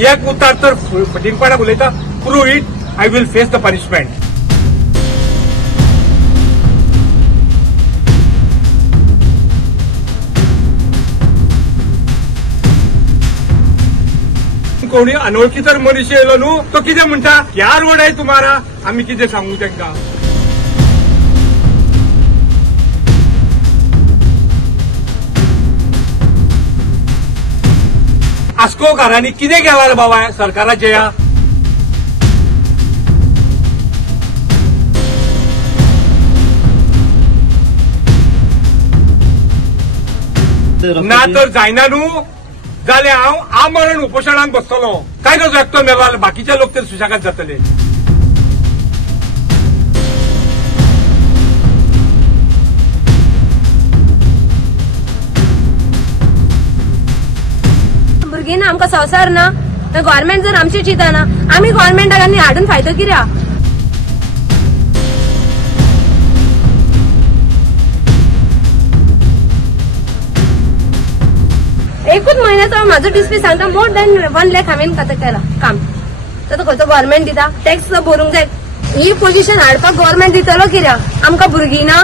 एक उतार तर फटिंगपणाक उलयता, prove it, I will face the punishment. कोणी अनोळखी तर मनीस येयलो न्हू, तो कितें म्हणटा, ह्या रोड आहे तुम्हारा, आम्ही कितें सांगू तांकां. आस्कोकारांनी कितें केलां रे बाबा सरकाराचे ह्या. ना तर जायना न्हू जाल्यार हांव आमरण उपोशणाक बसतलो. काय नजो एकटो मेलो जाल्यार बाकीचे लोक तर सुशेगाद जातले. भुरगीं ना, आमकां संवसार ना, गव्हर्नमेंट जर आमची चिंतना, आमी गव्हर्नमेंटाक आनी हाडून फायदो कित्याक. एकूच म्हयन्याचो म्हाजो डिस्प्ले सांगता मोर दॅन 1 लाख हांवें केला काम. तर खंयचो गव्हर्नमेंट दिता, टॅक्स भरूंक जाय. ही पोझिशन हाडपाक गव्हर्नमेंट दितलो कित्याक, आमकां भुरगीं ना.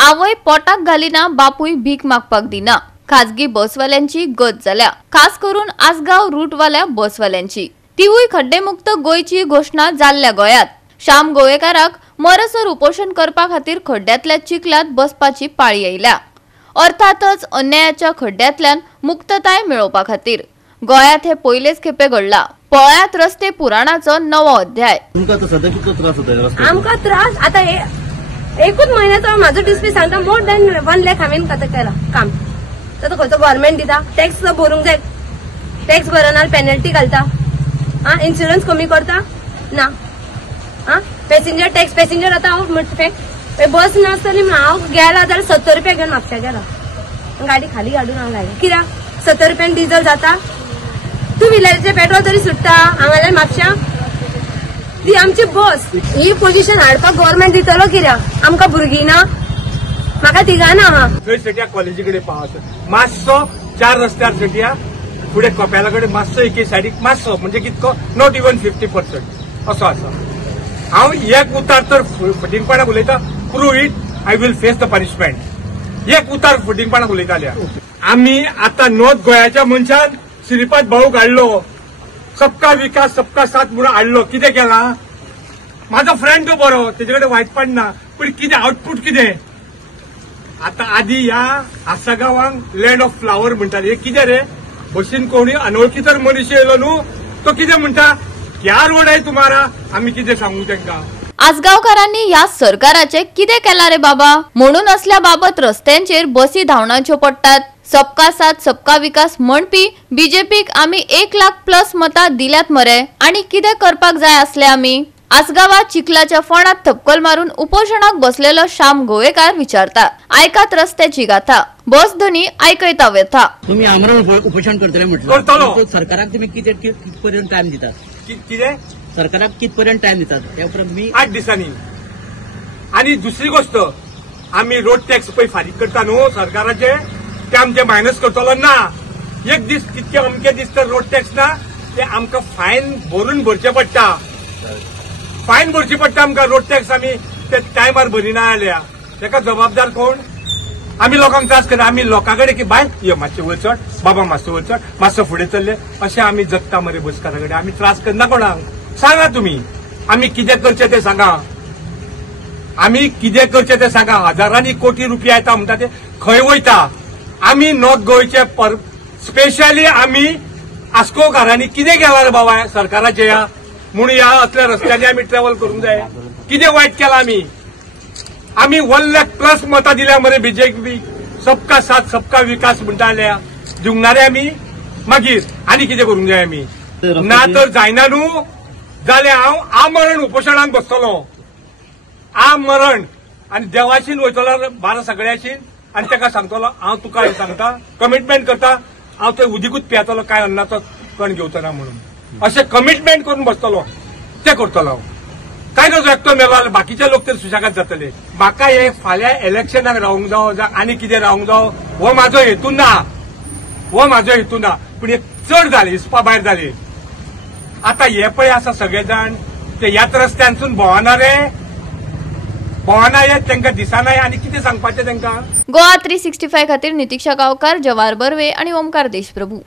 आवय पोटाक घालिना, बापूय भीक मागपाक दिना. खाजगी बसवाल्यांची गत जाल्या, खास करून आसगाव रूटवाल्या बसवाल्यांची. तिवूय खड्डेमुक्त गोंयची घोषणा जाल्ल्या गोंयांत. श्याम गोवेकाराक मरसर उपोषण करपा खातीर खड्ड्यांतल्या चिखलात बसपाची पाळी आयल्या. अर्थातच अन्यायाच्या खड्ड्यांतल्यान मुक्तताय मेळोवपा खातीर. गोंयांत हे पयलेच खेपे घडला. पळयात रस्ते पुराणाचो नवो अध्याय. आमकां त्रास आता एकूच म्हयन्याचो म्हाजो डिस्प्ले सांगता मोर दॅन 1 लाख हांवें केला काम. तर खंयचो गव्हर्नमेंट दिता, टॅक्स भरूंक जाय. टॅक्स भरना पेनल्टी घालता, इन्शुरन्स कमी करता ना. पॅसेंजर टॅक्स, पॅसेंजर आता हांव बस नासतली हांव गेला जाल्यार 70 रुपया घेवन म्हापशा गेला. गाडी खाली हाडून हांव गाडी कित्याक 70 रुपयान डिझल जाता. टू व्हिलरचे पेट्रोल तरी सुट्टा हांगाल्यार म्हापशा. ती आमची बस. ही पोझिशन हाडपाक गव्हर्नमेंट दितलो कित्याक, आमकां भुरगीं ना, म्हाका तिगाना आहा. थंय सट्या कॉलेजी कडेन पावस मातसो 4 रस्त्यार सट्या फुडें कपेला कडेन मातसो एके सायडीक मातसो म्हणजे कितको नॉट इवन 50% असो आसा. हांव एक उतार तर फटिंगपणाक उलयता, prove it, I will face the punishment. एक उतार फटिंगपणाक उलयताल्या. आमी आता नॉर्थ गोंयाच्या मनशान श्रीपाद भाऊ काडलो, सबका विकास सबका साथ म्हणून हाडलो. कितें केला, म्हाजो फ्रेंड तो बरो, तेजे कडेन वायटपण ना, पूण कितें आउटपूट कितें. आता आदी ह्या आसागांवांक लँड ऑफ फ्लावर म्हणटाले. हे कितें रे, बशीन कोणी अनोळखी तर मनीस येयलो न्हू, तो कितें म्हणटा, ह्या रोड आहे तुम्हारा, आम्ही कितें सांगू तांकां. आसगावकारांनी ह्या सरकाराचे कितें केला रे बाबा म्हणून असल्या बाबत रस्त्यांचेर बसी धांवणाच्यो पडटात. सबका साथ सबका विकास म्हणपी बीजेपीक आमी 1 लाख प्लस मतां दिल्यात मरे. आनी कितें करपाक जाय आसले आमी. आसगावात चिखलाच्या फोंडात थपकल मारून उपोषणाक बसलेलो श्याम गोवेकार विचारता. आयकात रस्त्याची गाथा, बस धनी आयकयता व्यथा. तुम्ही आमरण उपोषण करतले म्हटलं, सरकाराक तुम्ही कितपर्यंत टाइम दितात. कितें सरकाराक कितपर्यंत टाइम दितात त्या उपरांत मी 8 दिसांनी. आणि दुसरी गोष्ट, आम्ही रोड टॅक्स पळय फारीक करता न्हू सरकाराचे, ते आमचे मायनस करतलो ना. एक दीस कितके अमके दीस तर रोड टॅक्स ना, ते आमकां फायन भरून भरचे पडटा. फायन भरची पडटा आमकां रोड टॅक्स. आमी ते टायमार भरिना जाल्यार ताका जबाबदार कोण. आमी लोकांक त्रास करता. आमी लोकां कडेन की बाय यो मातशें वयर चड, बाबा मातसो वयर चड, मातसो फुडें चल्ले, अशें आमी जगता मरे बसकारा कडेन. आमी त्रास करना कोणाक. सांगा तुमी आमी कितें करचें तें सांगा. आमी कितें करचें तें सांगा. हजारांनी कोटी रुपया येता म्हणटा ते खंय वयता. आमी नॉर्थ गोंयचे स्पेशली आमी आस्कोकारांनी कितें केलां रे बाबा सरकाराचे ह्या म्हणून ह्या असल्या रस्त्यांनी आमी ट्रॅव्हल करूंक जाय. कितें वायट केलां आमी. आमी 1 लाख प्लस मतां दिल्या मरे बीजेपी. सबका साथ सबका विकास म्हणटाल्या जिंकणारे आमी. मागीर आनी कितें करूंक जाय आमी. ना तर जायना न्हू जाल्यार हांव आमरण उपोशणाक बसतलो. आमरण आनी देवाशीन वयतलो बारा सगळ्याशीन आनी ताका सांगतलो हांव तुका हें सांगता, कमिटमेंट करता, हांव थंय उदीकूच पियेतलो, काय अन्नाचो कण घेवचो ना म्हणून. अशें कमिटमेंट करून बसतलो. तें करतलो हांव. काय नजो एकटो मेलो जाल्यार बाकीचे लोक तर सुशेगाद जातले. म्हाका हे फाल्यां इलेक्शनाक रावंक जावं जावं आनी कितें रावंक जावं हो म्हाजो हेतू ना, पूण एक चड जाले हिसपा भायर जाले. आतां हे पळय आसा सगळे जाण ते ह्याच रस्त्यांसून भोंवनारे तांकां दिसना आनी कितें सांगपाचें तांकां. गोवा 365 खातीर नितीक्षा गांवकार, जवाहर बर्वे आनी ओमकार देशप्रभू.